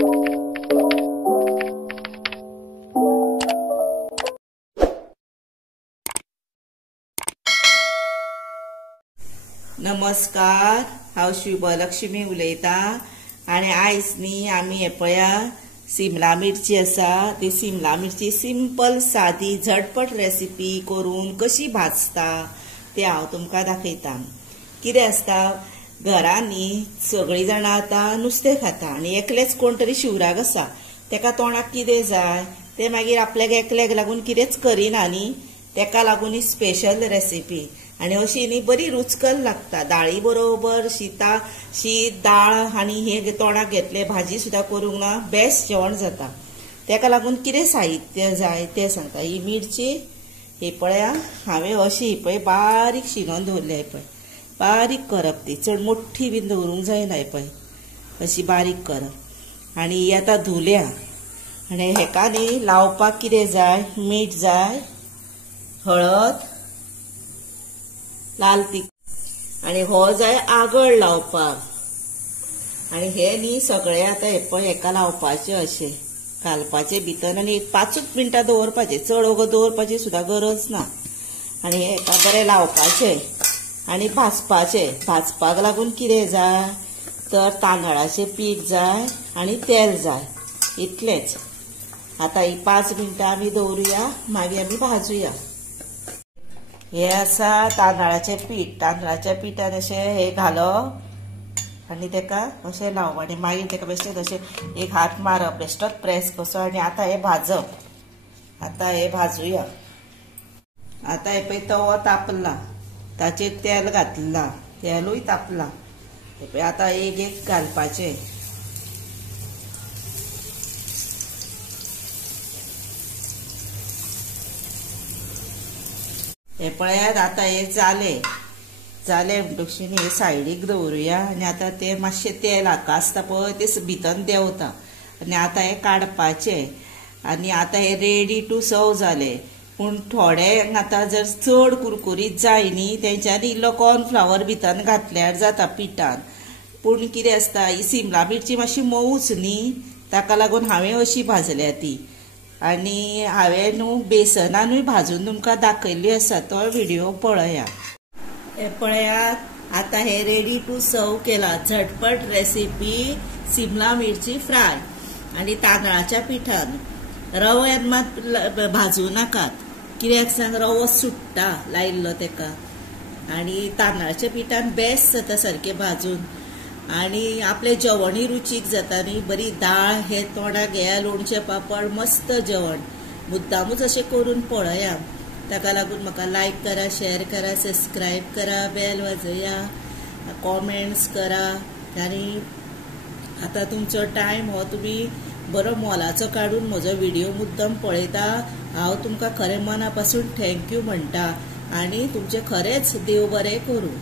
नमस्कार, हांव शुभलक्ष्मी उलयता आनी आयज न्ही आमी हे पळया शिमला मिरची आसा ती शिमला मिरची सिंपल सादी झटपट रेसिपी करून कशी भाजता ते हांव तुमकां दाखयता। कितें आसता घरांनी सगळीं जाणां आतां नुस्तें खाता आनी एकलेच कोण तरी शिवराक आसा, तेका तोंडाक कितें जाय ते मागीर आपल्याक एकल्याक लागून कितेंच करिना न्ही, तेका लागून ही स्पेशल रेसिपी आनी अशी न्ही बरी रुचकल लागता। दाळी बरोबर शीत दाळ आनी हे तोंडाक घेतले भाजी सुद्दां करूंक ना बेस्ट जेवण जाता। तेका लागून कितें साहित्य जाय ते सांगता। ही मिरची ही पळया हांवें अशी पळय बारीक शिनून दवरल्या, पळय बारीक करप, ती चड मोठी बीन दवरूंक जायना, पळय अशी बारीक करप। आनी ही आतां धुल्या आनी हेका न्ही लावपाक कितें जाय, मीठ जाय, हळद, लाल तिखट आनी हो जाय आगळ लावपाक। आनी हे न्ही सगळे आतां हे पळय हेका लावपाचे अशें घालपाचे भितर आनी 5 मिनटां दवरपाचे, चड वगत दवरपाची सुद्दां गरज ना। आनी हेका बरें लावपाचे आनी भाजपाचे। भाजपाक लागून कितें जाय तर तांदळाचें पीठ जाय आनी तेल जाय, इतलेंच। आतां ही 5 मिनटां आमी दवरुया, मागीर आमी भाजुया। हे आसा तांदळाचें पीठ, तांदळाच्या पिठान अशें हे घालप आनी तेका अशें लावप आनी मागीर तेका बेश्टेच अशें एक हात मारप, बेश्टोच प्रेस कसो आनी आतां हे भाजप। आतां हे भाजुया। आतां हे पळय तवो तापला, ताचेर तेल घातला, तेलूय तापला, हे पळय आतां एक एक घालपाचे। हे पळयात आतां हे जाले म्हणटकीर हे सायडीक दवरुया आनी आतां ते मातशें तेल हाका आसता पळय ते भितर देंवता आनी आतां हे काडपाचे आनी आतां हे रेडी टू सर्व जाले। पूण थोड्यांक आतां जर चड कुरकुरीत जाय न्ही तेंच्यांनी इल्लो कॉर्नफ्लावर भितर घातल्यार जाता पिठान। पूण कितें आसता ही शिमला मिरची मातशी मोवूच न्ही, ताका लागून हांवें अशी भाजल्या ती आनी हांवें न्हू बेसनानूय भाजून तुमकां दाखयल्ली आसा, तो व्हिडिओ पळया। हे पळयात आतां हे रेडी टू सर्व केला झटपट रेसिपी शिमला मिरची फ्राय आनी तांदळाच्या पिठान। रव्यान मात भाजू नाकात, कित्याक सांग रवो सुट्टा लायिल्लो तेका, आनी तांदळाच्या पिठान बेस्ट जाता सारकें भाजून आनी आपलें जेवणूय रुचीक जाता न्ही। बरी दाळ हे तोंडाक घेया, लोणचें पापड, मस्त जेवण। मुद्दामूच अशें करून पळया। ताका लागून म्हाका लायक करा, शेअर करा, सबस्क्रायब करा, बेल वाजया, कॉमेंट्स करा आनी आतां तुमचो टायम हो तुमी बरो मोलाचो काडून म्हजो व्हिडिओ मुद्दम पळयता, हांव तुमकां खरें मना पासून थँक्यू म्हणटा आनी तुमचें खरेंच देव बरें करूं।